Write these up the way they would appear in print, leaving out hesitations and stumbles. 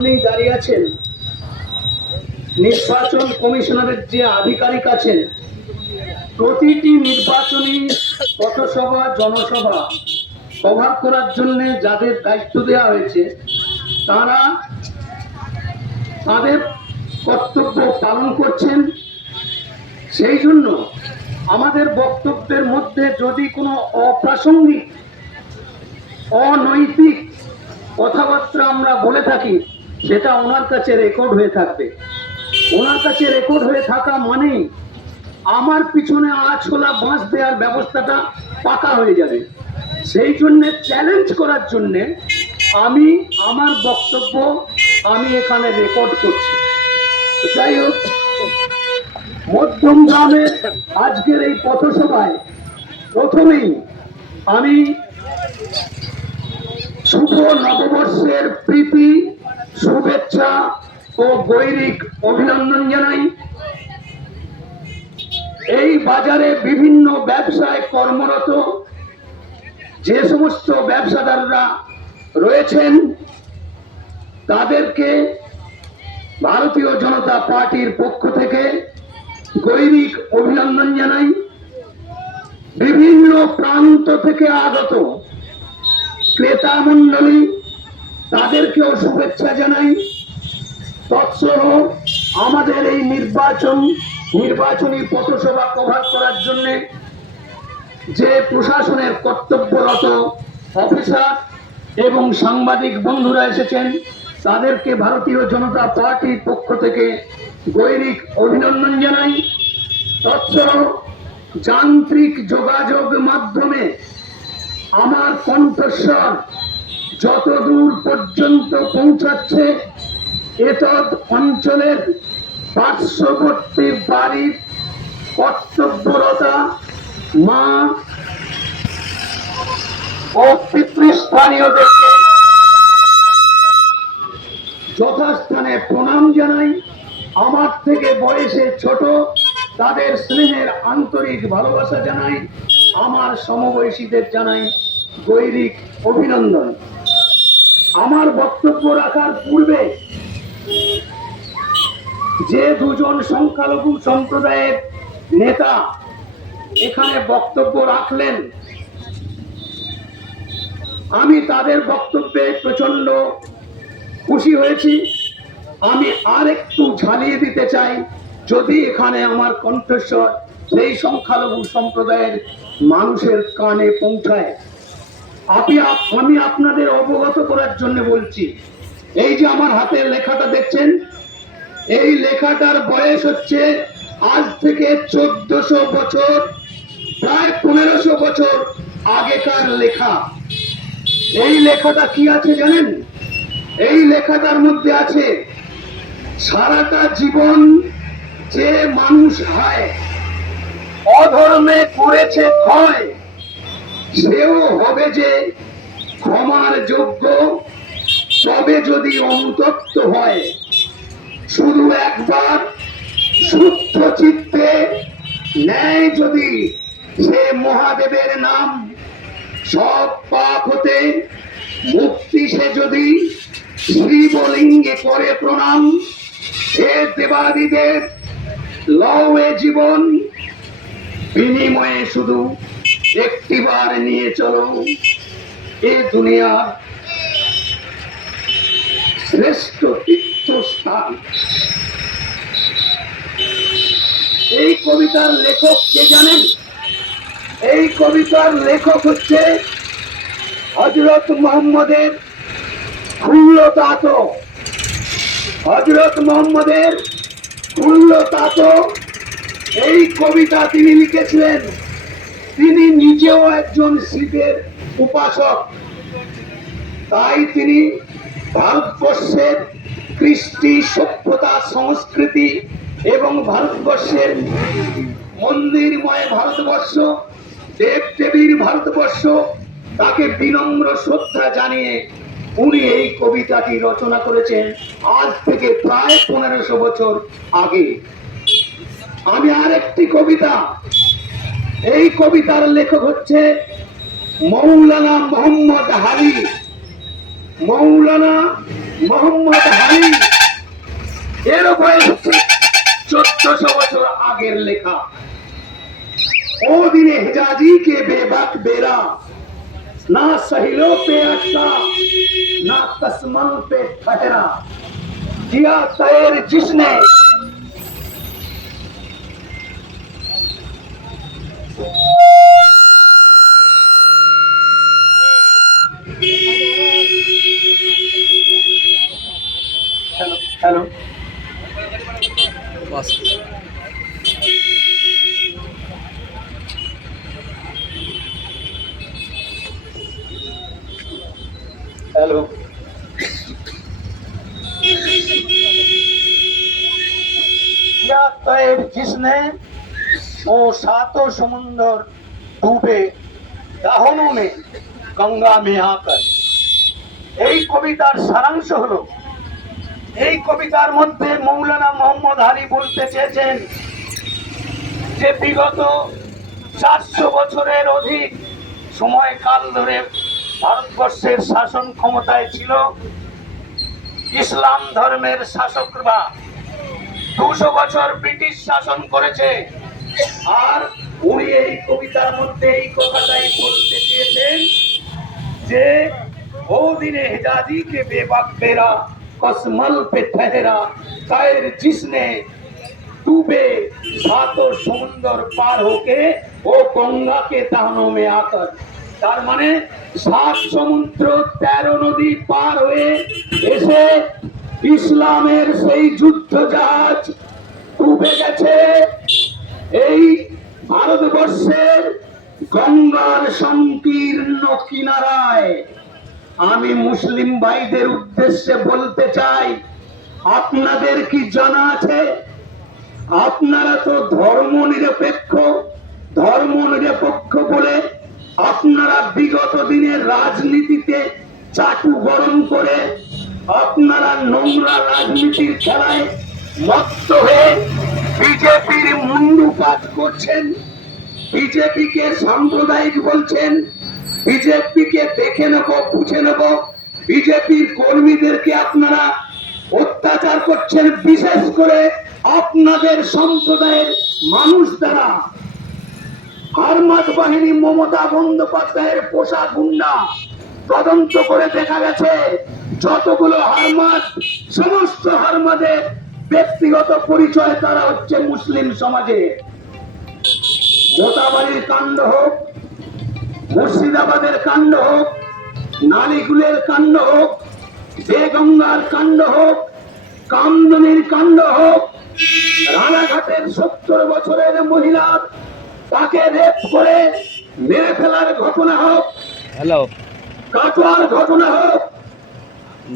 দাঁড়িয়ে আছেন নির্বাচন কমিশনারের যে আধিকারিক আছেন, প্রতিটি নির্বাচনী পথসভা জনসভা কভার করার জন্য যাদের দায়িত্ব দেওয়া হয়েছে তারা তাদের কর্তব্য পালন করছেন। সেই জন্য আমাদের বক্তব্যের মধ্যে যদি কোনো অপ্রাসঙ্গিক অনৈতিক কথাবার্তা আমরা বলে থাকি, সেটা ওনার কাছে রেকর্ড হয়ে থাকবে। ওনার কাছে রেকর্ড হয়ে থাকা মানেই আমার পিছনে আঁচখোলা বাঁশ দেওয়ার ব্যবস্থাটা পাকা হয়ে যাবে। সেই জন্য চ্যালেঞ্জ করার জন্য আমি আমার বক্তব্য এখানে রেকর্ড করছি। যাই হোক, মধ্যমগ্রামের আজকের এই পথসভায় প্রথমেই আমি শুভ নববর্ষের প্রীতি, শুভেচ্ছা ও গৈরিক অভিনন্দন জানাই। এই বাজারে বিভিন্ন ব্যবসায় কর্মরত যে সমস্ত ব্যবসাদাররা রয়েছেন তাদেরকে ভারতীয় জনতা পার্টির পক্ষ থেকে গৈরিক অভিনন্দন জানাই। বিভিন্ন প্রান্ত থেকে আগত ক্রেতা মণ্ডলী তাদেরকেও শুভেচ্ছা জানাই। তৎসহ আমাদের এই নির্বাচনী পথসভা কভার করার জন্য যে প্রশাসনের কর্তব্যরত অফিসার এবং সাংবাদিক বন্ধুরা এসেছেন তাদেরকে ভারতীয় জনতা পার্টির পক্ষ থেকে গৈরিক অভিনন্দন জানাই। তৎসহ যান্ত্রিক যোগাযোগ মাধ্যমে আমার কণ্ঠস্বর যতদূর পর্যন্ত পৌঁছাচ্ছে, এতদ অঞ্চলের পার্শ্ববর্তী বাড়ির কর্তব্যরতা মা ও পিতৃস্থানীয়দেরকে যথাস্থানে প্রণাম জানাই। আমার থেকে বয়সে ছোট তাদের স্নেহের আন্তরিক ভালোবাসা জানাই। আমার সমবয়সীদের জানাই গৈরিক অভিনন্দন। আমার বক্তব্য রাখার পূর্বে যে দুজন সংখ্যালঘু সম্প্রদায়ের নেতা এখানে বক্তব্য রাখলেন, আমি তাদের বক্তব্যে প্রচন্ড খুশি হয়েছি। আমি আর একটু ঝালিয়ে দিতে চাই, যদি এখানে আমার কণ্ঠস্বর সেই সংখ্যালঘু সম্প্রদায়ের মানুষের কানে পৌঁছায়। আমি আপনাদের অবগত করার জন্য বলছি, এই যে আমার হাতের লেখাটা দেখছেন, এই লেখাটার বয়স হচ্ছে আজ থেকে 1400 বছর, প্রায় 1500 বছর আগেকার লেখা। এই লেখাটা কি আছে জানেন? এই লেখাটার মধ্যে আছে, সারাটা জীবন যে মানুষ হয় অধর্মে করেছে ক্ষয়, সেও হবে যে ক্ষমার যোগ্য, তবে যদি অনুতপ্ত হয়। শুধু একবার শুদ্ধ চিত্তে ন্যায় যদি সে মহাদেবের নাম, সব পাপ হতে মুক্তি সে যদি শিবলিঙ্গে করে প্রণাম। হে দেবাদিদেব, লও এ জীবন, বিনিময়ে শুধু একটিবার নিয়ে চলো এ দুনিয়ার শ্রেষ্ঠ তীর্থস্থান। এই কবিতার লেখক কে জানেন? এই কবিতার লেখক হচ্ছে হযরত মুহাম্মদের খুল্ল তাত। হযরত মুহাম্মদের খুল্ল তাত এই কবিতা তিনি লিখেছিলেন। তিনি নিজেও একজন শিবের উপাসক, তাই তিনি ভারতবর্ষের কৃষ্টি, সভ্যতা, সংস্কৃতি এবং ভারতবর্ষের মন্দিরময় ভারতবর্ষ, দেব দেবীর ভারতবর্ষ, তাকে বিনম্র শ্রদ্ধা জানিয়ে উনি এই কবিতাটি রচনা করেছেন আজ থেকে প্রায় 1500 বছর আগে। আমি আরেকটি কবিতা, এই কবিতার লেখক হচ্ছে মৌলানা মোহাম্মদ হালি। মৌলানা মোহাম্মদ আলী, এর বয়স 1400 বছর আগের লেখা। ओ दिन हिजाजी के बेबाक बेरा, ना सहिलो पे अटका, ना कसमल पे ठहरा, किया तैर जिसने। हेलो हेलो बस हेलो या तैर जिसने वो सातों समुंदर डूबे दाहनों में गंगा में आकर। এই কবিতার সারাংশ হলো, এই কবিতার মধ্যে মৌলানা মোহাম্মদ আলী বলতে চেয়েছেন যে বিগত 400 বছরের অধিক সময়কাল ধরে ভারতবর্ষের শাসন ক্ষমতায় ছিল ইসলাম ধর্মের শাসকরা। 200 বছর ব্রিটিশ শাসন করেছে। আর উনি এই কবিতার মধ্যে এই কথাটাই বলতে চেয়েছেন যে ও দিনে হিজাজি কে বেবাক বেরা, कसमल पे ठहरा, तैर जिसने डूबे सातों समुंदर पार होके वो गंगा के दाहनों में आकर। তার মানে 7 সমুদ্র 13 নদী পার হয়ে এসে ইসলামের সেই যুদ্ধ জাহাজ ডুবে গেছে এই ভারতবর্ষের গঙ্গার সংকীর্ণ কিনারায়। আমি মুসলিম ভাইদের উদ্দেশ্যে বলতে চাই, আপনাদের কি জানা আছে? আপনারা তো ধর্মনিরপেক্ষ বলে আপনারা বিগত দিনের রাজনীতিতে চাটু গরম করে আপনারা নোংরা রাজনীতির খেলায় মত্ত হয়ে বিজেপির মুন্ডু কাজ করছেন, বিজেপিকে সাম্প্রদায়িক বলছেন, বিজেপিকে দেখে নেব বুঝে নেব, বিজেপির কর্মীদেরকে আপনারা অত্যাচার করছেন, বিশেষ করে আপনাদের সম্প্রদায়ের মানুষ দ্বারা। হারমাদ বাহিনী মমতা বন্দ্যোপাধ্যায়ের পোষা গুন্ডা। তদন্ত করে দেখা গেছে যতগুলো হারমাদ, সমস্ত হারমাদের ব্যক্তিগত পরিচয় তারা হচ্ছে মুসলিম সমাজে। মোতাবাড়ির কাণ্ড হোক, মুর্শিদাবাদের কাণ্ড হোক, নালিগুলের কাণ্ড হোক, বেগঙ্গার কাণ্ড হোক, কামদনির কাণ্ড হোক, রানাঘাটের 70 বছরের মহিলা তাকে রেপ করে মেরে ফেলার ঘটনা হোক, হ্যালো কাটোয়ার ঘটনা হোক,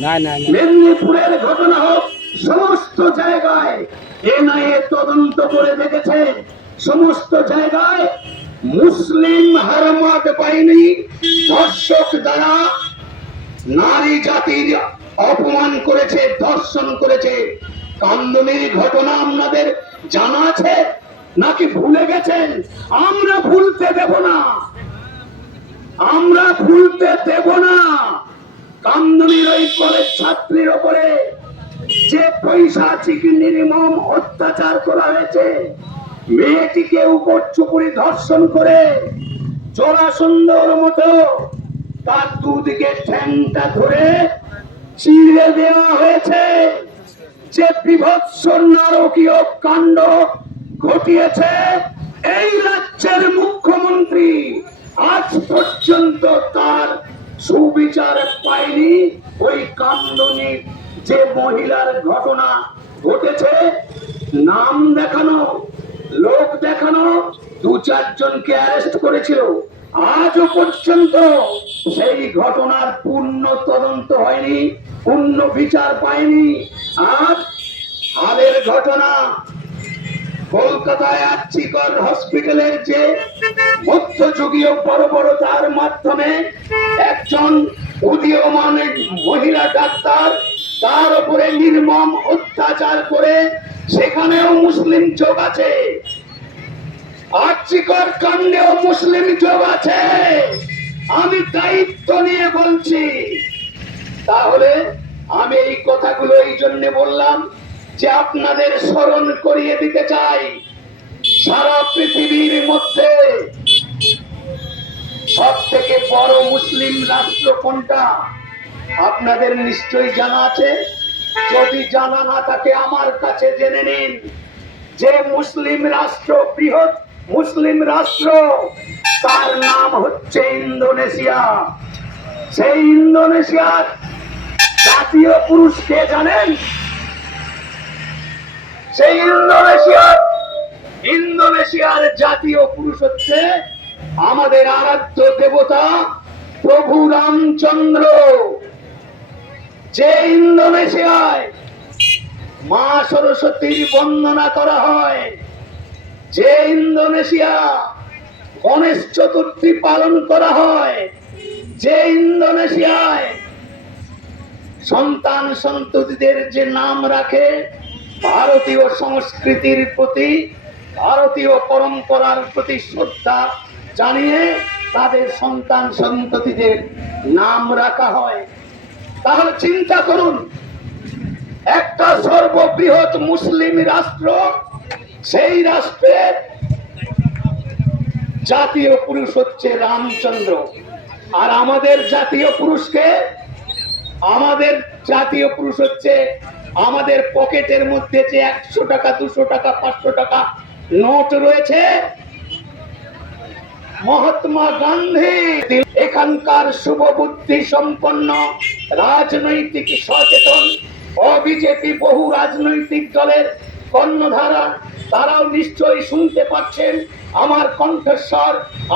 না না না মেদিনীপুরের ঘটনা হোক, সমস্ত জায়গায় এনআইএ তদন্ত করে দেখেছে সমস্ত জায়গায় মুসলিম হারমাদ বাহিনী ধর্ষক দ্বারা নারী জাতির অপমান করেছে, ধর্ষণ করেছে। কামদনির ঘটনা আপনাদের জানা আছে নাকি ভুলে গেছেন? আমরা ভুলতে দেব না, আমরা ভুলতে দেব না। কামদনির ওই কলেজ ছাত্রীর ওপরে যে পৈশাচিক নির্মম অত্যাচার করা হয়েছে, মেয়েটিকে উপর চুপুরি ধর্ষণ করে জোড়া সুন্দর মতো তার দুদিকে ঠ্যাংটা ধরে চিড়ে দেওয়া হয়েছে, যে বিভৎস নারকীয় কাণ্ড ঘটিয়েছে এই রাজ্যের মুখ্যমন্ত্রী আজ পর্যন্ত তার সুবিচার পায়নি। ওই কামদনির যে মহিলার ঘটনা ঘটেছে, নাম দেখানো, লোক দেখানো 2-4 জনকে অ্যারেস্ট করেছিল, আজও পর্যন্ত সেই ঘটনার পূর্ণ তদন্ত হয়নি, পূর্ণ বিচার পায়নি। আর হালের ঘটনা কলকাতায় আর্চিকর হসপিটালের যে মধ্যযুগীয় বর্বরতার মাধ্যমে একজন উদীয়মান মহিলা ডাক্তার তার উপরে নির্মম অত্যাচার করে, সেখানেও মুসলিম যোগ আছে, আর্চিকর কাণ্ডেও মুসলিম যোগ আছে। আমি দায়িত্ব নিয়ে বলছি। তাহলে আমি এই কথাগুলো এই জন্য বললাম যে আপনাদের স্মরণ করিয়ে দিতে চাই, সারা পৃথিবীর মধ্যে সব থেকে বড় মুসলিম রাষ্ট্র কোনটা আপনাদের নিশ্চয়ই জানা আছে। যদি জানা না থাকে আমার কাছে জেনে নিন যে মুসলিম রাষ্ট্র, বৃহৎ মুসলিম রাষ্ট্র, তার নাম হচ্ছে ইন্দোনেশিয়া। সেই ইন্দোনেশিয়ার জাতীয় পুরুষ কে জানেন? সেই ইন্দোনেশিয়ার জাতীয় পুরুষ হচ্ছে আমাদের আরাধ্য দেবতা প্রভু রামচন্দ্র। যে ইন্দোনেশিয়ায় মা সরস্বতীর বন্দনা করা হয়, যে ইন্দোনেশিয়া গণেশ চতুর্থী পালন করা হয়, যে ইন্দোনেশিয়ায় সন্তান সন্ততিদের যে নাম রাখে ভারতীয় সংস্কৃতির প্রতি, ভারতীয় পরম্পরার প্রতি শ্রদ্ধা জানিয়ে তাদের সন্তান সন্ততিদের নাম রাখা হয়। তাহলে চিন্তা করুন, একটা সর্ববৃহৎ মুসলিম রাষ্ট্র, সেই রাষ্ট্রের জাতীয় পুরুষ হচ্ছে রামচন্দ্র। আর আমাদের জাতীয় পুরুষকে, আমাদের জাতীয় পুরুষ হচ্ছে আমাদের পকেটের মধ্যে যে 100 টাকা, 200 টাকা, 500 টাকা নোট রয়েছে, মহাত্মা গান্ধী। এখানকার শুভবুদ্ধি সম্পন্ন, রাজনৈতিক সচেতন অবিজেপি বহু রাজনৈতিক দলের কর্ণধারা, তারাও নিশ্চয়ই শুনতে পাচ্ছেন আমার কণ্ঠস্বর।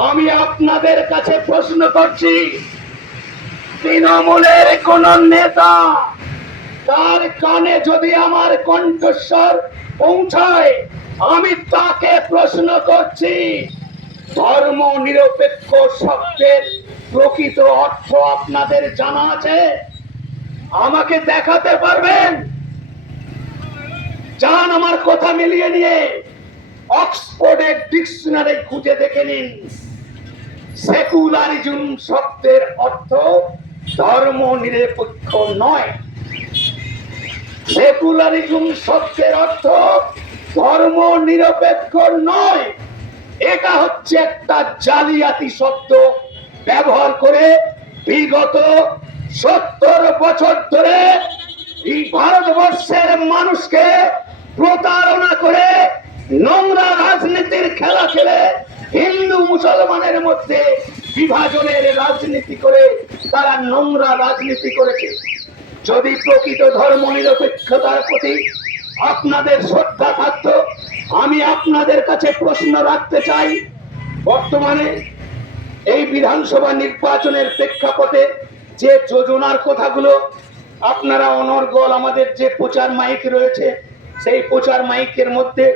আমি আপনাদের কাছে প্রশ্ন করছি, তৃণমূলের কোন নেতা, তার কানে যদি আমার কণ্ঠস্বর পৌঁছায়, আমি তাকে প্রশ্ন করছি, ধর্ম নিরপেক্ষ শব্দের প্রকৃত অর্থ আপনাদের জানা আছে? আমাকে দেখাতে পারবেন? যান আমার কথা মিলিয়ে নিয়ে অক্সফোর্ডের ডিকশনারি খুঁজে দেখে নিন। সেকুলারিজম শব্দের অর্থ ধর্ম নিরপেক্ষ নয়। সেকুলারিজম শব্দের অর্থ ধর্ম নিরপেক্ষ নয়। এটা হচ্ছে একটা জালিয়াতি শব্দ ব্যবহার করে বিগত 70 বছর ধরে এই ভারতবর্ষের মানুষকে প্রতারণা করে নোংরা রাজনীতির খেলা খেলে হিন্দু মুসলমানের মধ্যে বিভাজনের রাজনীতি করে তারা নোংরা রাজনীতি করেছে। যদি প্রকৃত ধর্ম নিরপেক্ষতার প্রতি আপনাদের শ্রদ্ধা থাকতো, আমি আপনাদের কাছে প্রশ্ন রাখতে চাই, বর্তমানে এই বিধানসভা নির্বাচনের প্রেক্ষাপটে যে যোজনার কথাগুলো আপনারা অনর্গল, আমাদের যে প্রচার মাইক রয়েছে সেই প্রচার মাইকের মধ্যে,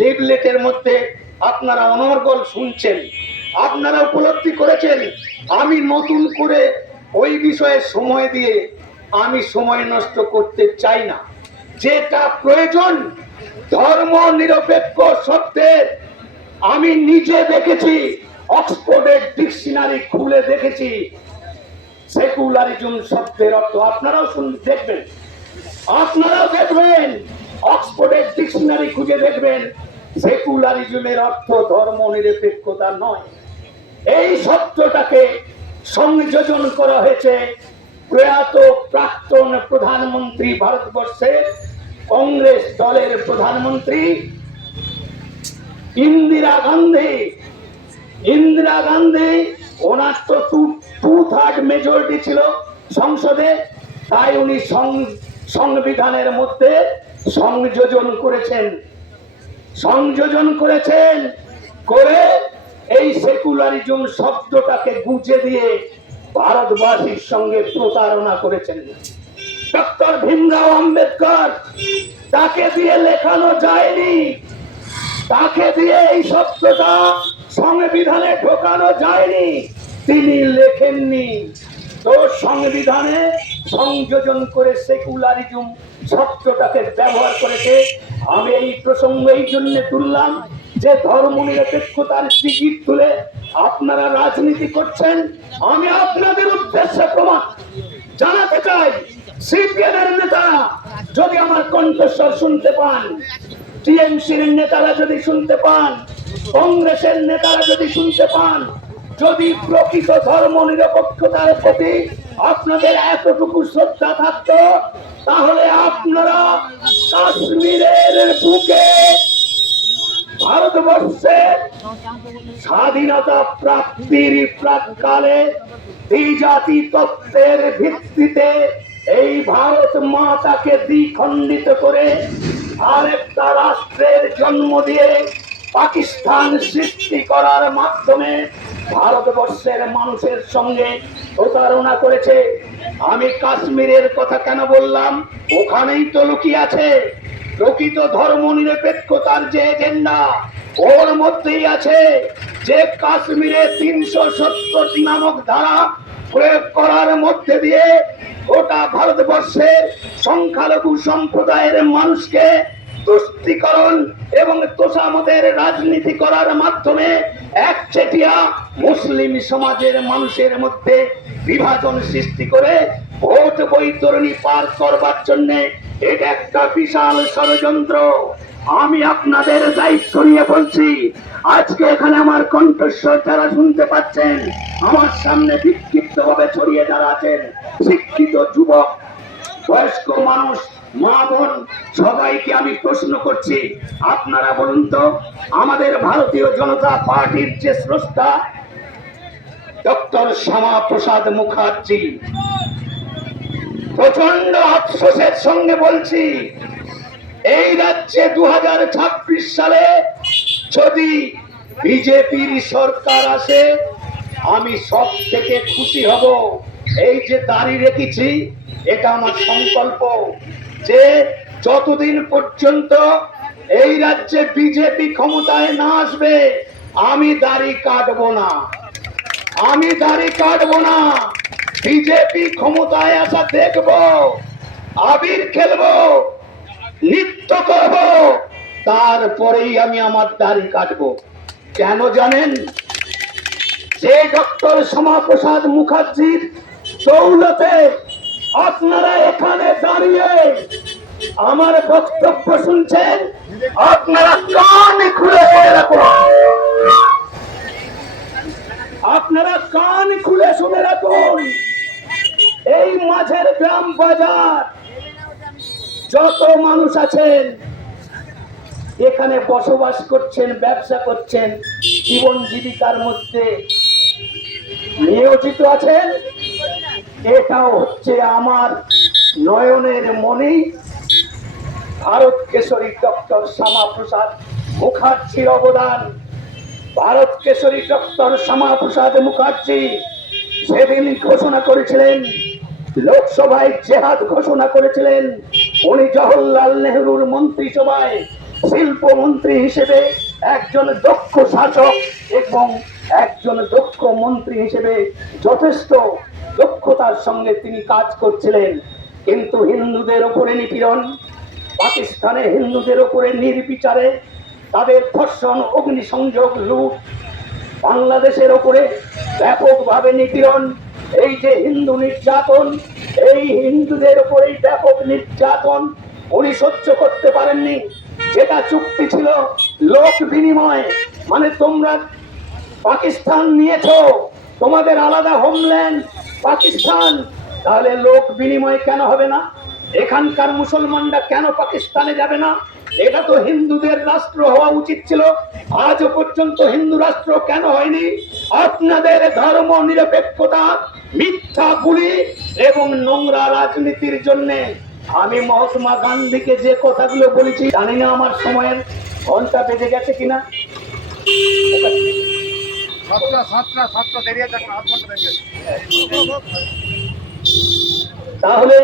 লিফলেটের মধ্যে আপনারা অনর্গল শুনছেন, আপনারা উপলব্ধি করেছেন। আমি নতুন করে ওই বিষয়ে সময় দিয়ে আমি সময় নষ্ট করতে চাই না। যেটা প্রয়োজন, ধর্ম নিরপেক্ষ শব্দের আমি নিজে দেখেছি, অক্সফোর্ডের ডিকশনারি খুলে দেখেছি। সেকুলারিজম শব্দের অর্থ আপনারাও দেখবেন, আপনারাও দেখবেন, অক্সফোর্ডের ডিকশনারি খুঁজে দেখবেন। সেকুলারিজমের অর্থ ধর্ম নিরপেক্ষতা নয়। এই শব্দটাকে সংযোজন করা হয়েছে প্রয়াত প্রাক্তন প্রধানমন্ত্রী, ভারতবর্ষের কংগ্রেস দলের প্রধানমন্ত্রী ইন্দিরা গান্ধী। ইন্দিরা গান্ধী, ওনার তো 2/3 মেজরিটি ছিল সংসদে, তাই উনি সংবিধানের মধ্যে সংযোজন করেছেন করে এই সেকুলারিজম শব্দটাকে গুঁজে দিয়ে ভারতবাসীর সঙ্গে প্রতারণা করেছেন। ডক্টর ভীমরাও আম্বেদকর, তাকে দিয়ে লেখানো যায়নি, তাকে দিয়ে এই শব্দটা সংবিধানে ঢোকানো যায়নি, তিনি লেখেননি। তো সংবিধানে সংযোজন করে সেকুলারিজম শব্দটাকে ব্যবহার করেছে। আমি এই প্রসঙ্গ এই জন্য তুললাম যে ধর্ম নিরপেক্ষতার টিকিট তুলে আপনারা রাজনীতি করছেন। আমি আপনাদের উদ্দেশ্যে প্রমাণ জানাতে চাই, সিপিএমের নেতারা যদি আমার কণ্ঠস্বর শুনতে পান, টিএমসির নেতারা যদি শুনতে পান, কংগ্রেসের নেতারা যদি শুনতে পান, যদি প্রকৃত ধর্ম নিরপেক্ষতার প্রতি আপনাদের এতটুকু শ্রদ্ধা থাকতো, তাহলে আপনারা কাশ্মীরের বুকে ভারতবর্ষের স্বাধীনতা প্রাপ্তির প্রাক্কালে দ্বিজাতি তত্ত্বের ভিত্তিতে এই ভারত মাতাকে দ্বিখণ্ডিত করে আরেকটা রাষ্ট্রের জন্ম দিয়ে পাকিস্তান সৃষ্টি করার মাধ্যমে ভারতবর্ষের মানুষের সঙ্গে প্রতারণা করেছে। আমি কাশ্মীরের কথা কেন বললাম? ওখানেই তো লুকিয়ে আছে প্রকৃত ধর্ম নিরপেক্ষতার যে এজেন্ডা, ওর মধ্যেই আছে যে কাশ্মীরে 370 নামক ধারা প্রয়োগ করার মধ্যে দিয়ে গোটা ভারতবর্ষের সংখ্যালঘু সম্প্রদায়ের মানুষকে তুষ্টিকরণ এবং তোষামদের রাজনীতি করার মাধ্যমে একচেটিয়া মুসলিম সমাজের মানুষের মধ্যে বিভাজন সৃষ্টি করে ভোট বৈতরণী পার করবার জন্য এটা একটা বিশাল ষড়যন্ত্র। আমি আপনাদের দায়িত্ব নিয়ে বলছি, আজকে এখানে আমার কণ্ঠস্বর যারা শুনতে পাচ্ছেন, আমার সামনে বিক্ষিপ্ত ভাবে ছড়িয়ে যারা আছেন, শিক্ষিত যুবক, বয়স্ক মানুষ, মা বোন, সবাইকে আমি প্রশ্ন করছি, আপনারা বলুন তো, আমাদের ভারতীয় জনতা পার্টির যে স্রষ্টা ডক্টর শ্যামাপ্রসাদ মুখার্জি, প্রচন্ড আফসোসের সঙ্গে বলছি, এই রাজ্যে 2026 সালে যদি বিজেপির সরকার আসে, আমি সব থেকে খুশি হব। এই যে দাড়ি রেখেছি, এটা আমার সংকল্প যে যতদিন পর্যন্ত এই রাজ্যে বিজেপি ক্ষমতায় না আসবে, আমি দাড়ি কাটবো না, আমি দাড়ি কাটবো না। বিজেপি ক্ষমতায় আসা দেখবো, আবির খেলবো, নৃত্য করব, তারপরেই আমি আমার দাড়ি কাটবো। কেন জানেন? যে ডক্টর শ্যামাপ্রসাদ মুখার্জির দৌলতে আপনারা এখানে দাঁড়িয়ে আমার বক্তব্য শুনছেন। আপনারা কান খুলে শুনে রাখুন, আপনারা কান খুলে শুনে রাখুন। এই মাঝের গ্রাম বাজার যত মানুষ আছেন, এখানে বসবাস করছেন, ব্যবসা করছেন, জীবন জীবিকার মধ্যে নিয়োজিত আছেন, এটাও হচ্ছে আমার নয়নের মণি ভারত কেশরী ডক্টর শ্যামাপ্রসাদ মুখার্জির অবদান। ভারত কেশরী ডক্টর শ্যামাপ্রসাদ মুখার্জি সেদিন ঘোষণা করেছিলেন, লোকসভায় জেহাদ ঘোষণা করেছিলেন। উনি জওহরলাল নেহরুর মন্ত্রিসভায় শিল্পমন্ত্রী হিসেবে একজন দক্ষ শাসক এবং একজন দক্ষ মন্ত্রী হিসেবে যথেষ্ট দক্ষতার সঙ্গে তিনি কাজ করছিলেন। কিন্তু হিন্দুদের উপরে নিপীড়ন, পাকিস্তানে হিন্দুদের উপরে নির্বিচারে তাদের ধর্ষণ, অগ্নিসংযোগ, লুট, বাংলাদেশের উপরে ব্যাপকভাবে নিপীড়ন, এই যে হিন্দু নির্যাতন, এই হিন্দুদের উপরে ব্যাপক নির্যাতন উনি সহ্য করতে পারেননি। যেটা চুক্তি ছিল লোক বিনিময়, মানে তোমরা পাকিস্তান নিয়েছো, তোমাদের আলাদা হোমল্যান্ড পাকিস্তান, তাহলে লোক বিনিময় কেন হবে না? এখানকার মুসলমানরা কেন পাকিস্তানে যাবে না? এটা তো হিন্দুদের রাষ্ট্র হওয়া উচিত ছিল। আজও পর্যন্ত হিন্দু রাষ্ট্র কেন হয়নি? আপনাদের ধর্ম নিরপেক্ষতা, মিথ্যা বুলি এবং নোংরা রাজনীতির জন্য। আমি মহাত্মা গান্ধীকে যে কথাগুলো বলেছি, জানি না আমার সময়ের ঘন্টা বেজে গেছে কিনা। তাহলে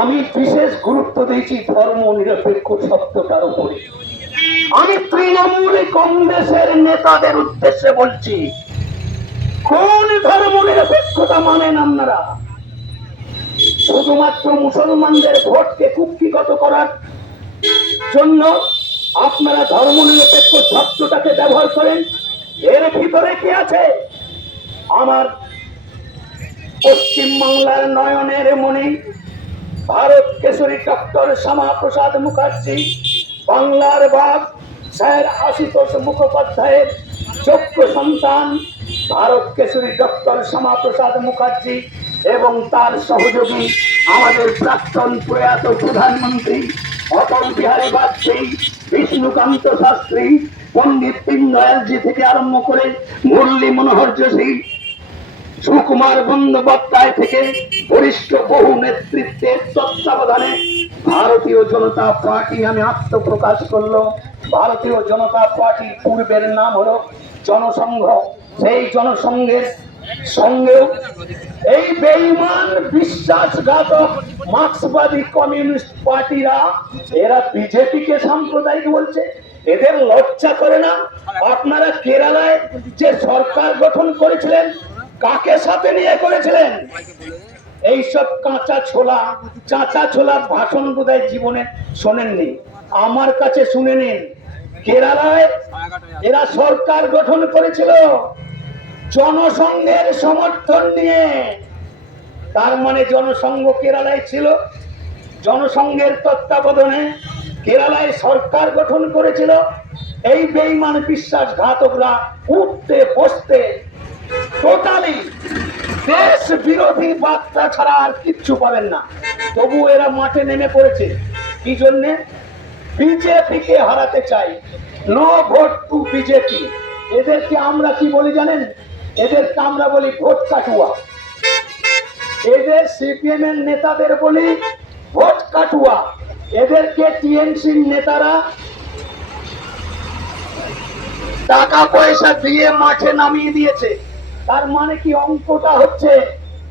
আমি বিশেষ গুরুত্ব দিয়েছি ধর্ম নিরপেক্ষ শব্দটার উপরে। আমি তৃণমূল কংগ্রেসের নেতাদের উদ্দেশ্যে বলছি, কোন ধর্ম নিরপেক্ষতা মানেন আপনারা? শুধুমাত্র মুসলমানদের ভোটকে কুক্ষিগত করার জন্য আপনারা ধর্ম নিরপেক্ষ শব্দটাকে ব্যবহার করেন। এর ভিতরে কি আছে? আমার পশ্চিম বাংলার নয়নের মণি ভারত কেশরী ডক্টর শ্যামাপ্রসাদ মুখার্জি, বাংলার বাপ স্যার আশুতোষ মুখোপাধ্যায়ের যোগ্য সন্তান ভারত কেশরী ডক্টর শ্যামাপ্রসাদ মুখার্জি এবং তার সহযোগী আমাদের প্রাক্তন প্রয়াত প্রধানমন্ত্রী অটল বিহারী বাজপেয়ী, বিষ্ণুকান্ত শাস্ত্রী, পণ্ডিত দীনদয়ালজি থেকে আরম্ভ করে মুরলী মনোহর যোশী, সুকুমার বন্দ্যোপাধ্যায় থেকে বরিষ্ঠ বহু নেতৃত্বের তত্ত্বাবধানে ভারতীয় জনতা পার্টি আমি আত্মপ্রকাশ করলো। ভারতীয় জনতা পার্টির পূর্বের নাম হলো জনসংঘ। সেই জনসংঘের সঙ্গেও এই বেঈমান বিশ্বাসঘাতক মার্ক্সবাদী কমিউনিস্ট পার্টিরা এরা বিজেপিকে সাম্প্রদায়িক বলছে। এদের লজ্জা করে না? আপনারা কেরালায় যে সরকার গঠন করেছিলেন কাকে সাথে নিয়ে করেছিলেন? এইসব চাঁচা ছোলা ভাষণ বোধহয় জীবনে শোনেননি, আমার কাছে শুনে নিন। কেরালায় এরা সরকার গঠন করেছিল জনসংঘের সমর্থন নিয়ে। তার মানে জনসংঘ কেরালায় ছিল, জনসংঘের তত্ত্বাবধানে কেরালায় সরকার গঠন করেছিল। এই বেঈমান বিশ্বাসঘাতকরা উঠতে বসতে টোটালি দেশ বিরোধী বার্তা ছাড়া আর কিচ্ছু পাবেন না। তবু এরা মাঠে নেমে পড়েছে কি জন্যে? বিজেপিকে হারাতে চাই। No vote to BJP. এদেরকে আমরা কি বলি জানেন? এদেরকে আমরা বলি ভোট কাটুয়া। এদের সিপিএম এর নেতাদের বলি ভোট কাটুয়া। এদেরকে টিএমসির নেতারা টাকা পয়সা দিয়ে মাঠে নামিয়ে দিয়েছে। তার মানে কি অঙ্কটা হচ্ছে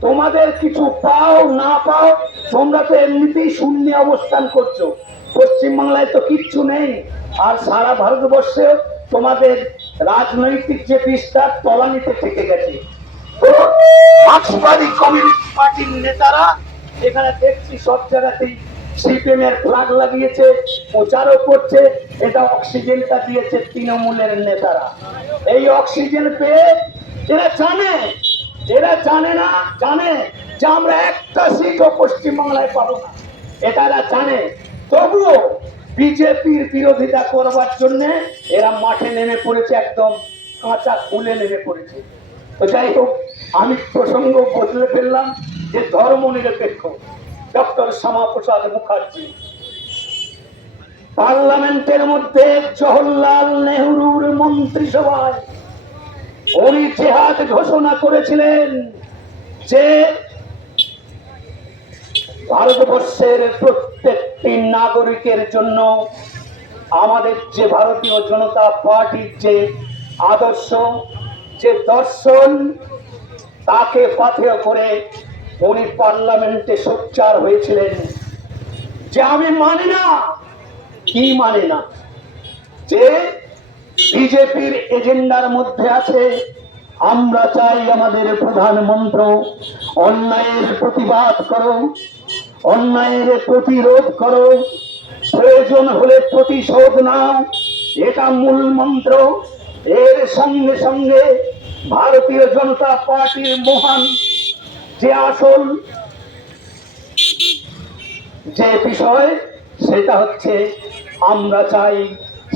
তোমাদের কিছু পাও না পাও, তোমরা তো এমনিতেই শূন্য অবস্থান করছো। পশ্চিমবাংলায় তো কিচ্ছু নেই, আর সারা ভারতবর্ষে তোমাদের রাজনৈতিক যে বিস্তার তলানিতে থেকে গেছে। তো মার্ক্সবাদী কমিউনিস্ট পার্টির নেতারা এখানে দেখছি সব জায়গাতেই সিপিএম এর ফ্ল্যাগ লাগিয়েছে, প্রচারও করছে। এটা অক্সিজেনটা দিয়েছে তৃণমূলের নেতারা। এই অক্সিজেন পেয়ে এরা জানে না যে আমরা একটা সিটও পশ্চিমবাংলায় পাবো না, এটা এরা জানে। তবুও বিজেপির বিরোধিতা করবার জন্য এরা মাঠে নেমে পড়েছে, একদম কাঁচা খুলে নেমে পড়েছে। তো যাই হোক, আমি প্রসঙ্গ বদলে ফেললাম যে ধর্ম নিরপেক্ষ ডক্টর শ্যামাপ্রসাদ মুখার্জি পার্লামেন্টের মধ্যে জওহরলাল নেহরুর মন্ত্রিসভায় উনি জেহাদ ঘোষণা করেছিলেন যে ভারতবর্ষের প্রত্যেকটি নাগরিকের জন্য আমাদের যে ভারতীয় জনতা পার্টির যে আদর্শ, যে দর্শন, তাকে পাথেয় করে উনি পার্লামেন্টে সোচ্চার হয়েছিলেন যে আমি মানি না। কি মানি না? যে বিজেপির এজেন্ডার মধ্যে আছে আমরা চাই আমাদের প্রধানমন্ত্রী অন্যায়ের প্রতিবাদ করো, অন্যায়ের প্রতিরোধ করো, প্রয়োজন হলে প্রতিশোধ নাও, এটা মূল মন্ত্র। এর সঙ্গে সঙ্গে ভারতীয় জনতা পার্টির মহান যে আসল যে বিষয় সেটা হচ্ছে আমরা চাই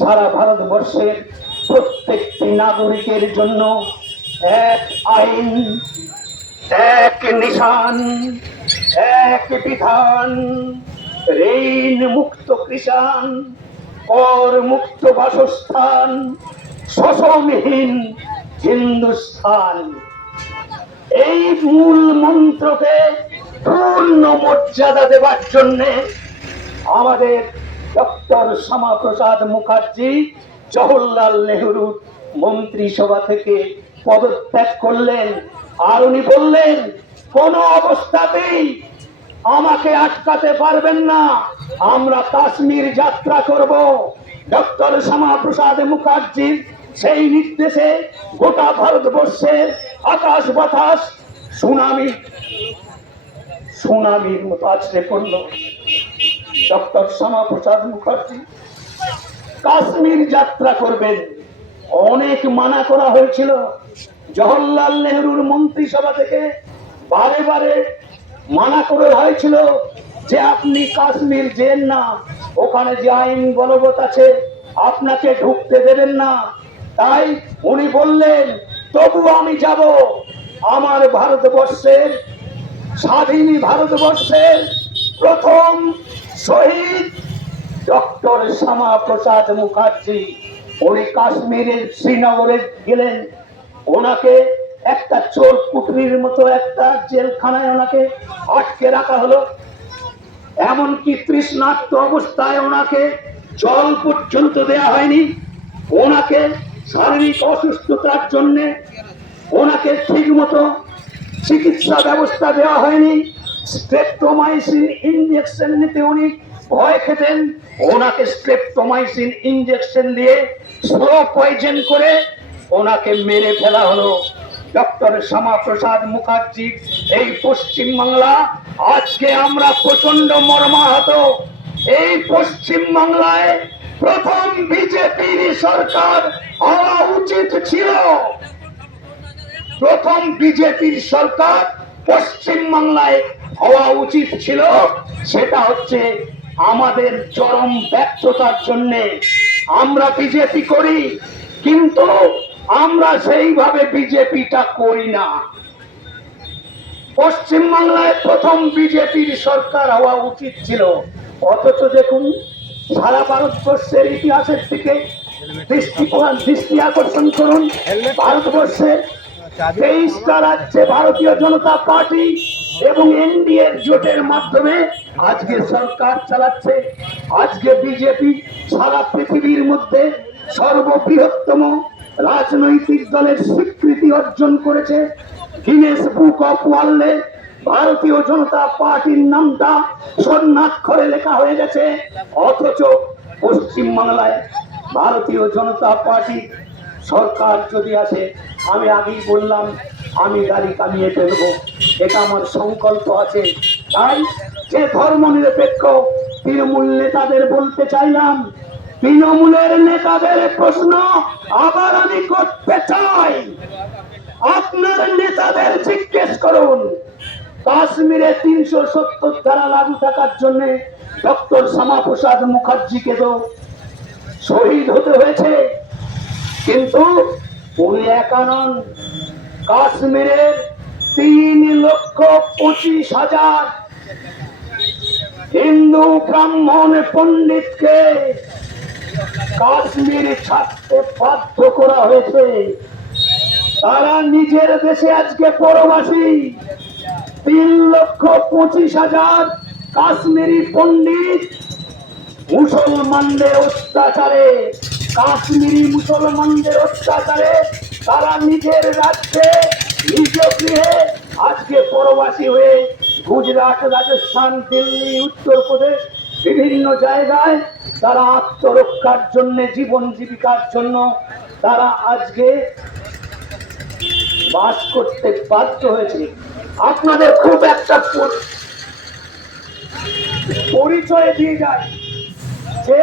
সারা ভারতবর্ষের প্রত্যেকটি নাগরিকের জন্য এক আইন, এক নিশান, এক বিধান, ঋণ মুক্ত কৃষাণ, কর মুক্ত বাসস্থান, শোষণহীন হিন্দুস্থান। এই মূল মন্ত্রকে পূর্ণ মর্যাদা দেবার জন্য আমাদের ডক্টর শ্যামাপ্রসাদ মুখার্জি জওহরলাল নেহরুর মন্ত্রিসভা থেকে পদত্যাগ করলেন। আর উনি বললেন কোন অবস্থাতেই আমাকে আটকাতে পারবেন না, আমরা কাশ্মীর যাত্রা করব। ডক্টর শ্যামাপ্রসাদ মুখার্জির সেই নির্দেশে গোটা ভারতবর্ষের আকাশ বাতাস সুনামির মতো আছড়ে পড়ল। ডক্টর শ্যামাপ্রসাদ মুখার্জি কাশ্মীর যাত্রা করবেন, অনেক মানা করা হয়েছিল। জওহরলাল নেহরুর মন্ত্রিসভা থেকে বারে বারে মানা করে হয়েছিল যে আপনি কাশ্মীর যেন না, ওখানে যে আইন বলবৎ আছে আপনাকে ঢুকতে দেবেন না। তাই উনি বললেন তবু আমি যাব। আমার ভারতবর্ষের, স্বাধীন ভারতবর্ষের প্রথম শহীদ ডক্টর শ্যামা প্রসাদ মুখার্জি, উনি কাশ্মীরের শ্রীনগরে গেলেন। ওনাকে একটা চোর কুটরির মতো একটা জেলখানায় ওনাকে আটকে রাখা হলো। এমনকি তৃষ্ণার্ত অবস্থায় ওনাকে জল পর্যন্ত দেয়া হয়নি। ওনাকে শারীরিক অসুস্থতার জন্য ওনাকে ঠিক মতো চিকিৎসা ব্যবস্থা দেওয়া হয়নি। স্ট্রেপ্টোমাইসিন ইঞ্জেকশন নিতে উনি ভয় খেতেন। ওনাকে স্ট্রেপ্টোমাইসিন ইঞ্জেকশন দিয়ে স্লো পয়জন করে ওনাকে মেরে ফেলা হলো। ডক্টর শ্যামা প্রসাদ মুখার্জি এই পশ্চিম বাংলা আজকে আমরা প্রচন্ড মর্মাহত। এই পশ্চিম বাংলায় প্রথম বিজেপির সরকার হওয়া উচিত ছিল। প্রথম বিজেপির সরকার পশ্চিম বাংলায় হওয়া উচিত ছিল। সেটা হচ্ছে আমাদের চরম ব্যর্থতার জন্য আমরা বিজেপি করি, কিন্তু আমরা সেইভাবে বিজেপিটা করি না। পশ্চিম বাংলায় প্রথম বিজেপির সরকার হওয়া উচিত ছিল। অথচ দেখুন সারা ভারতবর্ষের ইতিহাসের দিকে দৃষ্টি আকর্ষণ করুন। ভারতবর্ষের 23টা রাজ্যে ভারতীয় জনতা পার্টি এবং এনডিএর জোটের মাধ্যমে আজকে সরকার চালাচ্ছে। আজকে বিজেপি সারা পৃথিবীর মধ্যে সর্ববৃহত্তম রাজনৈতিক দলের স্বীকৃতি অর্জন করেছে। গিনেস বুক অফ ওয়ার্ল্ডে ভারতীয় জনতা পার্টির নামটা স্বর্ণাক্ষরে লেখা হয়ে গেছে। অথচ পশ্চিম বাংলায় ভারতীয় জনতা পার্টি সরকার যদি আসে, আমি আগেই বললাম আমি গাড়ি কামিয়ে ফেলবো, এটা আমার সংকল্প আছে। তাই যে ধর্ম নিরপেক্ষ তৃণমূল নেতাদের বলতে চাইলাম, তৃণমূলের নেতাদের প্রশ্ন আবার আমি করতে চাই। আপনার নেতাদের জিজ্ঞেস করুন, কাশ্মীরে 370 ধারা লাগু থাকার জন্য ডক্টর শ্যামা প্রসাদ মুখার্জিকে তো শহীদ হতে হয়েছে, কিন্তু উনি একা নন। কাশ্মীরের 3,25,000 হিন্দু ব্রাহ্মণ পণ্ডিতকে কাশ্মীর ছাড়তে বাধ্য করা হয়েছে। তারা নিজের দেশে আজকে পরবাসী। 3,25,000 কাশ্মীরি পণ্ডিত মুসলমানদের অত্যাচারে, কাশ্মীরি মুসলমানদের অত্যাচারে তারা নিজের রাজ্যে নিজ গৃহে আজকে পরবাসী হয়ে গুজরাট, রাজস্থান, দিল্লি, উত্তরপ্রদেশ বিভিন্ন জায়গায় তারা আত্মরক্ষার জন্য, জীবন জীবিকার জন্য তারা আজকে বাস করতে বাধ্য হয়েছে। আপনাদের খুব একটা পরিচয় দিয়ে যায় যে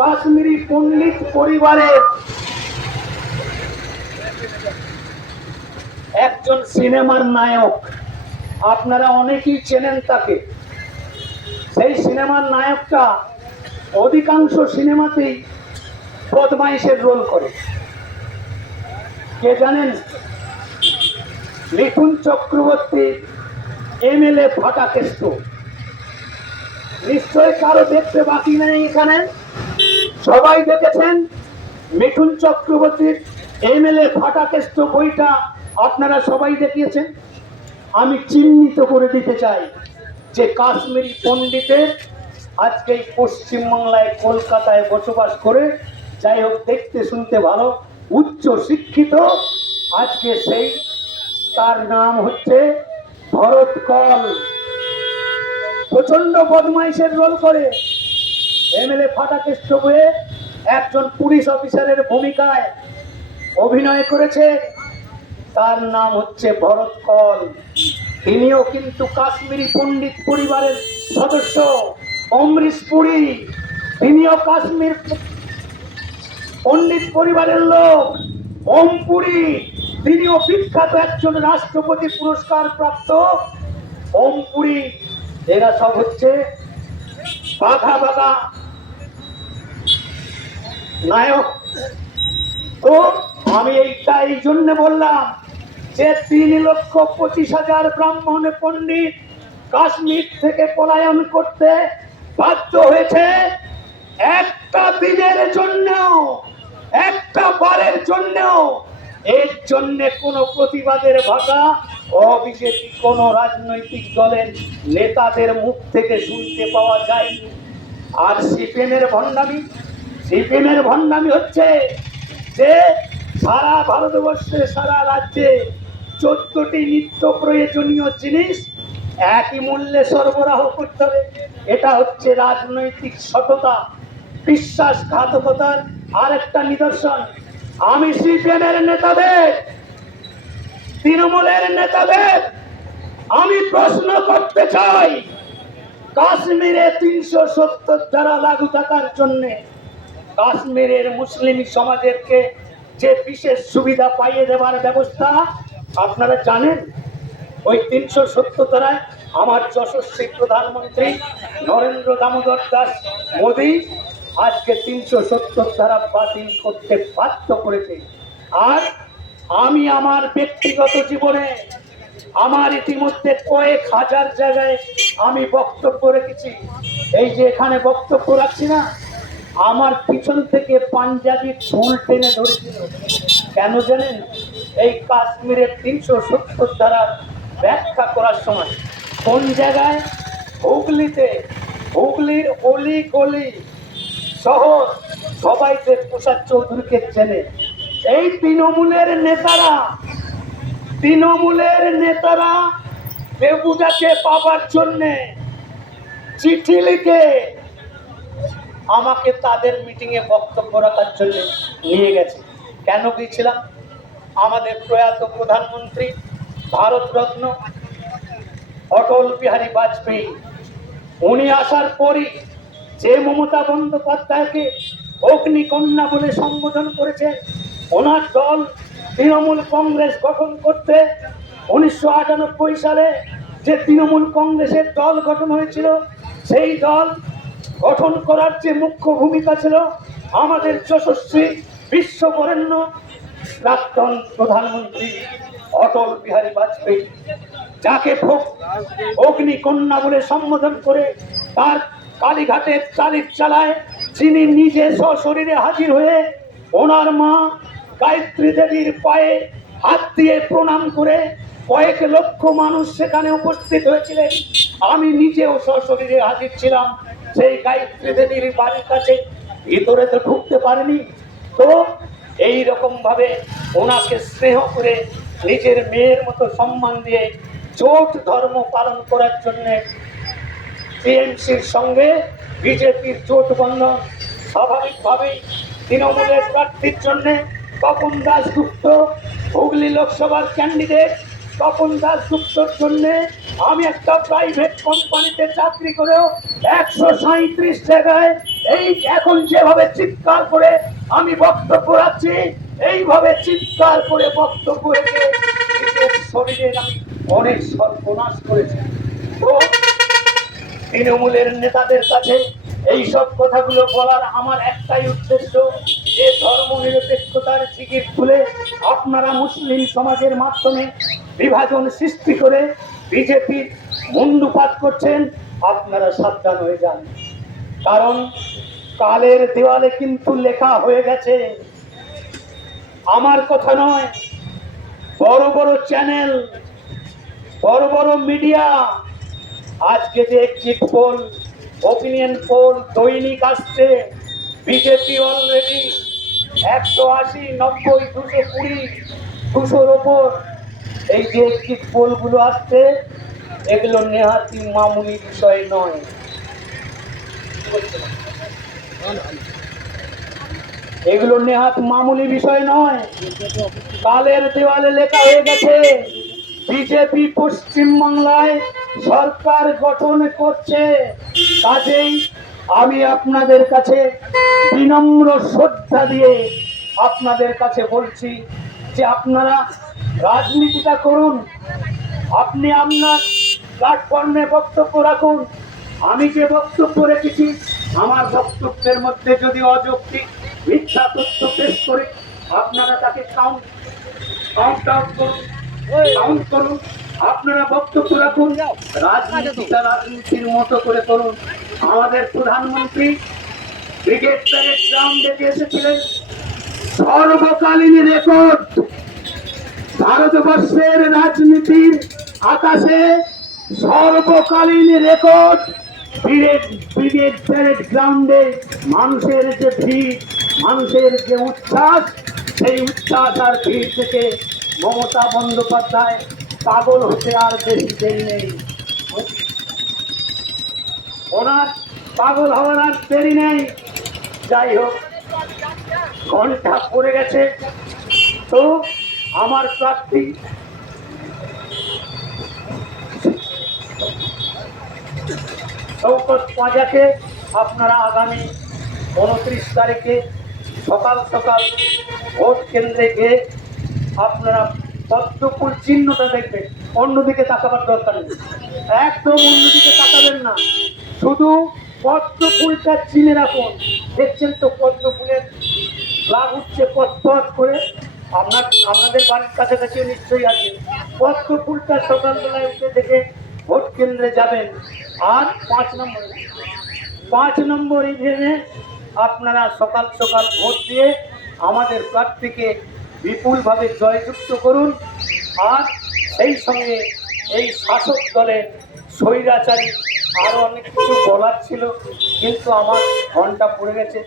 কাশ্মীরি পণ্ডিত পরিবারের একজন সিনেমার নায়ক, আপনারা অনেকেই চেনেন তাকে। সেই সিনেমার নায়কটা অধিকাংশ সিনেমাতেই বদমাইশের রোল করে। কে জানেন? মিঠুন চক্রবর্তী, এমএলএ ফাটা কেষ্ট। নিশ্চয় কারো দেখতে বাকি নেই এখানে, সবাই দেখেছেন মিঠুন চক্রবর্তীর এমএলএ ফাটা কেষ্ট বইটা আপনারা সবাই দেখিয়েছেন। আমি চিহ্নিত করে দিতে চাই যে কাশ্মীরি পণ্ডিতের আজকে পশ্চিমবাংলায় কলকাতায় বসবাস করে, যাই হোক দেখতে শুনতে ভালো, উচ্চ শিক্ষিত, আজকে সেই তার নাম হচ্ছে ভরত কল। প্রচন্ড বদমাইশের রোল করে এমএলএ ফাটা কেষ্ট বইয়ে একজন পুলিশ অফিসারের ভূমিকায় অভিনয় করেছে। তার নাম হচ্ছে ভরত কল। তিনিও কিন্তু কাশ্মীরি পণ্ডিত পরিবারের সদস্য। অমরিশ পুরী, তিনিও কাশ্মীর পণ্ডিত পরিবারের লোক। ওম পুরী, তিনিও বিখ্যাত একজন রাষ্ট্রপতি পুরস্কার প্রাপ্ত। ওম পুরী এরা সব হচ্ছে বাঘা বাঘা নায়ক। তো আমি এইটা এই জন্য বললাম যে 3,25,000 ব্রাহ্মণ পণ্ডিত কাশ্মীর থেকে পলায়ন করতে বাধ্য হয়েছে একটা দিনের জন্যও, একটা বারের জন্যও। এর জন্য কোনো প্রতিবাদের ভাষা অবিজেপি কোন রাজনৈতিক দলের নেতাদের মুখ থেকে শুনতে পাওয়া যায়নি। আর সিপিএমের ভণ্ডামি হচ্ছে যে সারা ভারতবর্ষে সারা রাজ্যে 14টি নিত্য প্রয়োজনীয় জিনিস একই মূল্যে সরবরাহ করতে হবে। এটা হচ্ছে রাজনৈতিক সততা, বিশ্বাসঘাতকতার আরেকটা নিদর্শন। আমি সিপিএমের নেতাদের, তৃণমূলের নেতাদের আমি প্রশ্ন করতে চাই, কাশ্মীরে 370 ধারা লাগু থাকার জন্য কাশ্মীরের মুসলিম সমাজকে যে বিশেষ সুবিধা পাইয়ে দেওয়ার ব্যবস্থা আপনারা জানেন? ওই 370 ধারায় আমার যশস্বী প্রধানমন্ত্রী নরেন্দ্র দামোদর দাস মোদী আজকে 370 ধারা বাতিল করতে বাধ্য করেছে। আর আমি আমার ব্যক্তিগত জীবনে আমার ইতিমধ্যে কয়েক হাজার জায়গায় আমি বক্তব্য রেখেছি। এই যে এখানে বক্তব্য রাখছি না, আমার পিছন থেকে পাঞ্জাবি ফুল টেনে ধরেছিল। কেন জানেন? এই কাশ্মীরের 370 ধারা ব্যাখ্যা করার সময় কোন জায়গায়, হুগলিতে, হুগলির অলি গলি শহর সবাই যে প্রসাদ চৌধুরীকে চেনে। এই তৃণমূলের নেতারা বেবুদাকে পাবার জন্যে চিঠি লিখে আমাকে তাদের মিটিংয়ে বক্তব্য রাখার জন্য নিয়ে গেছে। কেন গিয়েছিলাম? আমাদের প্রয়াত প্রধানমন্ত্রী ভারতরত্ন অটল বিহারী বাজপেয়ী উনি আসার পরই যে মমতা বন্দ্যোপাধ্যায়কে অগ্নিকন্যা বলে সম্বোধন করেছে, ওনার দল তৃণমূল কংগ্রেস গঠন করতে 1998 সালে যে তৃণমূল কংগ্রেসের দল গঠন হয়েছিল, সেই দল গঠন করার যে মুখ্য ভূমিকা ছিল আমাদের যশস্বী বিশ্ববরেণ্য প্রাক্তন প্রধানমন্ত্রী অটল বিহারী বাজপেয়ী, যাকে অগ্নিকন্যা বলে সম্বোধন করে তার কালীঘাটের চালির চালায় যিনি নিজে সশরীরে হাজির হয়ে ওনার মা গায়ত্রী দেবীর পায়ে হাত দিয়ে প্রণাম করে কয়েক লক্ষ মানুষ সেখানে উপস্থিত হয়েছিলেন। আমি নিজেও সশরীরে হাজির ছিলাম সেই গায়ত্রী দেবীর বাড়ির কাছে। ভিতরে তো ঢুকতে পারেনি। তো এই রকম ভাবে ওনাকে স্নেহ করে নিজের মেয়ের মতো সম্মান দিয়ে জোট ধর্ম পালন করার জন্য টিএমসির সঙ্গে বিজেপির জোট বন্ধন। স্বাভাবিকভাবেই তৃণমূলের প্রার্থীর জন্য তপন দাশগুপ্ত, হুগলি লোকসভার ক্যান্ডিডেট তপন দাশগুপ্তর জন্য আমি একটা প্রাইভেট কোম্পানিতে চাকরি করেও 137 জায়গায় এই এখন যেভাবে চিৎকার করে আমি বক্তব্য রাখছি, এইভাবে চিৎকার করে বক্তব্য রেখে নিজের শরীরের আমি অনেক সর্বনাশ করেছি। তো তৃণমূলের নেতাদের কাছে এই সব কথাগুলো বলার আমার একটাই উদ্দেশ্য, যে ধর্ম নিরপেক্ষতার জিগির খুলে আপনারা মুসলিম সমাজের মাধ্যমে বিভাজন সৃষ্টি করে বিজেপির মুন্ডুপাত করছেন। আপনারা সাবধান হয়ে যান, কারণ কালের দেওয়ালে কিন্তু লেখা হয়ে গেছে। আমার কথা নয়, বড় বড় চ্যানেল, বড় বড় মিডিয়া আজকে যে এক্সিট পোল, ওপিনিয়ন পোল দৈনিক আসছে, বিজেপি অলরেডি 180, 90, 220, 200-র ওপর এই যে এক্সিট পোলগুলো আসছে, এগুলো নেহাতি মামুলি বিষয় নয়। এগুলো নেহাত মামুলি বিষয় নয়। কালের দেওয়ালে লেখা হয়ে গেছে বিজেপি পশ্চিমবাংলায় সরকার গঠন করছে। কাজেই আমি আপনাদের কাছে বিনম্র শ্রদ্ধা দিয়ে আপনাদের কাছে বলছি যে আপনারা রাজনীতিটা করুন। আপনি আপনার প্ল্যাটফর্মে বক্তব্য রাখুন। আমি যে বক্তব্য রেখেছি, আমার বক্তব্যের মধ্যে যদি অযৌক্তিক মিথ্যা তথ্য পেশ করে আপনারা তাকে কাউন্ট আউট করুন, কাউন্ট করুন। আপনারা বক্তব্য রাখুন, রাজনীতিটা রাজনীতির মতো করে করুন। আমাদের প্রধানমন্ত্রী ব্রিগেড প্যারেড গ্রাউন্ডে এসেছিলেন, সর্বকালীন রেকর্ড। ভারতবর্ষের রাজনীতির আকাশে সর্বকালীন রেকর্ড। ব্রিগেড প্যারেড গ্রাউন্ডে মানুষের যে ভিড়, মানুষের যে উচ্ছ্বাস, সেই উচ্ছ্বাস আর ভিড় থেকে মমতা বন্দ্যোপাধ্যায় পাগল হতে আর বেশি দেরি নেই। ওনার পাগল হওয়ার আর দেরি নেই। যাই হোক, ঘন্টা পড়ে গেছে। তো আমার প্রার্থী শওকত পাঁজাকে আপনারা আগামী 29 তারিখে সকাল সকাল ভোট কেন্দ্রে গিয়ে আপনারা পদ্মফুল চিহ্নটা দেখবেন। অন্যদিকে তাকাবার দরকার নেই, একদম অন্যদিকে তাকাবেন না, শুধু পদ্মফুলটা চিনে রাখুন। দেখছেন তো পদ্মফুলের লাভ উঠছে পথ পথ করে। আপনাদের বাড়ির কাছাকাছি নিশ্চয়ই আছে। পদ্মফুলটা সকালবেলায় উঠে দেখে ভোট কেন্দ্রে যাবেন। আর 5 নম্বর ইভেন্টে আপনারা সকাল সকাল ভোট দিয়ে আমাদের প্রার্থীকে বিপুলভাবে জয়যুক্ত করুন। আর সেই সঙ্গে এই শাসক দলের স্বৈরাচারী আরও অনেক কিছু বলার ছিল, কিন্তু আমার ঘন্টা পড়ে গেছে।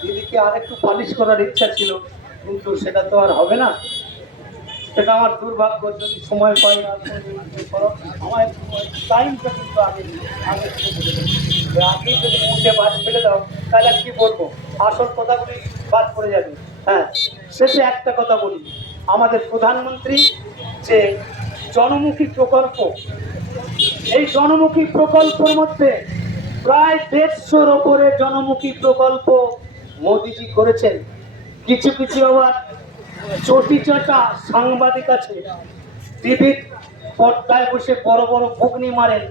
দিদিকে আর একটু পালিশ করার ইচ্ছা ছিল, কিন্তু সেটা তো আর হবে না। সেটা আমার দুর্ভাগ্য। যদি সময় পাই না আমার টাইমটা কিন্তু আগে যদি মুখে বাদ ফেলে দাও তাহলে আর কি বলবো, আসল কথাগুলি বাদ পড়ে যাবে। হ্যাঁ, শেষে একটা কথা বলি, আমাদের প্রধানমন্ত্রী যে জনমুখী প্রকল্প, এই জনমুখী প্রকল্পের মধ্যে প্রায় 150-র ওপরে জনমুখী প্রকল্প মোদিজি করেছেন। কিছু কিছু আবার চটি চাটা সাংবাদিক আছে, টিভির পর্দায় বসে বড় বড় ঘুগনি মারেন,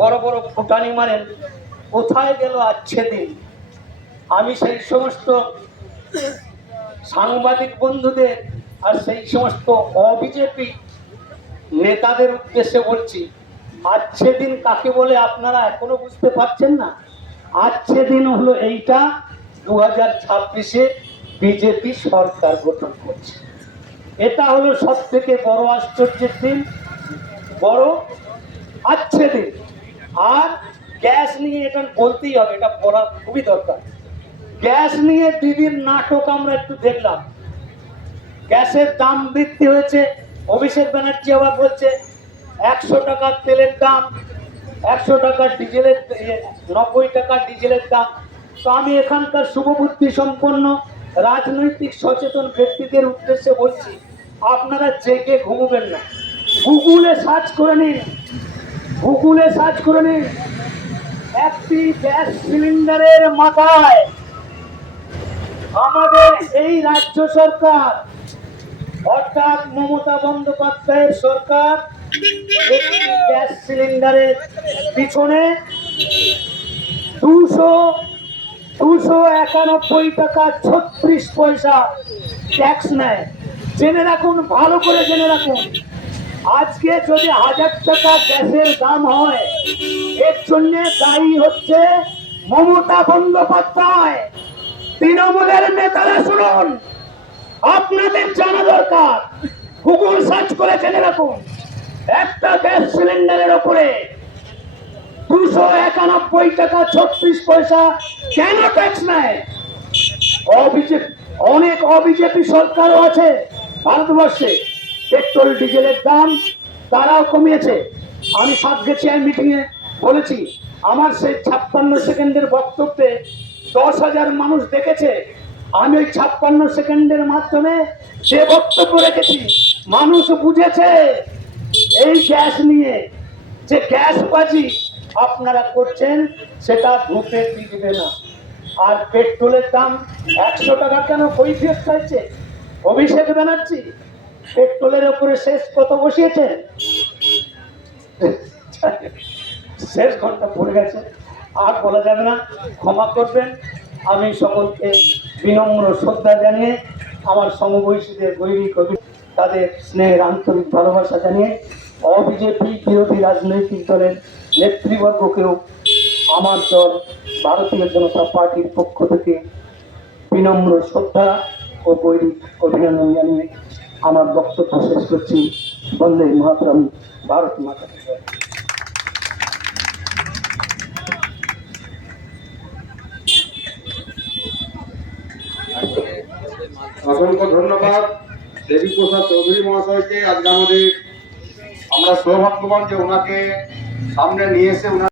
বড় বড় ফুটানি মারেন। কোথায় গেল আজকে দিন? আমি সেই সমস্ত সাংবাদিক বন্ধুদের আর সেই সমস্ত অবিজেপি নেতাদের উদ্দেশ্যে বলছি, আজকে দিন কাকে বলে আপনারা এখনো বুঝতে পারছেন না? আজকে দিন হলো এইটা, 2026-এ বিজেপি সরকার গঠন করছে। এটা হলো সব থেকে বড় আশ্চর্যের দিন, বড় আজকে দিন। আর গ্যাস নিয়ে এটা বলতেই হবে, এটা বলা খুবই দরকার। গ্যাস নিয়ে দিদির নাটক আমরা একটু দেখলাম। গ্যাসের দাম বৃদ্ধি হয়েছে, অভিষেক ব্যানার্জি আবার বলছে 100 টাকা তেলের দাম, 100 টাকা ডিজেলের, 90 টাকা ডিজেলের দাম। তো আমি এখানকার শুভবুদ্ধি সম্পন্ন রাজনৈতিক সচেতন ব্যক্তিদের উদ্দেশ্যে বলছি, আপনারা জেগে ঘুমোবেন না। গুগলে সার্চ করে নিন, গুগলে সার্চ করে নিন, একটি গ্যাস সিলিন্ডারের মাথায় আমাদের এই রাজ্য সরকার অর্থাৎ মমতা বন্দ্যোপাধ্যায়ের সরকার একটি গ্যাস সিলিন্ডারের পিছনে 291 টাকা 36 পয়সা ট্যাক্স নেয়। জেনে রাখুন, ভালো করে জেনে রাখুন। আজকে যদি 1000 টাকা গ্যাসের দাম হয়, এর জন্য দায়ী হচ্ছে মমতা বন্দ্যোপাধ্যায়। তৃণমূলের নেতারা শুনুন, আপনাদের জানা দরকার, গুগল সার্চ করে জেনে রাখুন, একটা গ্যাস সিলিন্ডারের উপরে 291 টাকা 36 পয়সা কেন ট্যাক্স নেয়? অনেক অবিজেপি সরকারও আছে ভারতবর্ষে, পেট্রোল ডিজেলের দাম তারাও কমিয়েছে। আমি সাতগেছিয়ার মিটিংয়ে বলেছি, আমার সেই 56 সেকেন্ডের বক্তব্যে 10,000 মানুষ দেখেছে। আমি ওই 56 সেকেন্ডের মাধ্যমে যে বক্তব্য রেখেছি, মানুষ বুঝেছে এই গ্যাস নিয়ে যে গ্যাসবাজি আপনারা করছেন সেটা ধুতে টিকবে না। আর পেট্রোলের দাম 100 টাকা কেন কৈফিয়ত চাইছে অভিষেক ব্যানার্জি? পেট্রোলের উপরে শেষ কত বসিয়েছেন? শেষ ঘন্টা পড়ে গেছে, আর বলা যাবে না, ক্ষমা করবেন। আমি সকলকে বিনম্র শ্রদ্ধা জানিয়ে আমার সমবয়সীদের গৈরিক তাদের স্নেহের আন্তরিক ভালোবাসা জানিয়ে অবিজেপি বিরোধী রাজনৈতিক দলের নেতৃবর্গকেও আমার দল ভারতীয় জনতা পার্টির পক্ষ থেকে বিনম্র শ্রদ্ধা ও গৈরিক অভিনন্দন জানিয়ে আমার বক্তব্য শেষ করছি। বন্দে মাতরম, ভারত মাতা কি জয়। অসংখ্য ধন্যবাদ দেবী প্রসাদ চৌধুরী মহাশয়কে। আজকে আমরা সৌভাগ্যবান যে ওনাকে সামনে নিয়ে এসে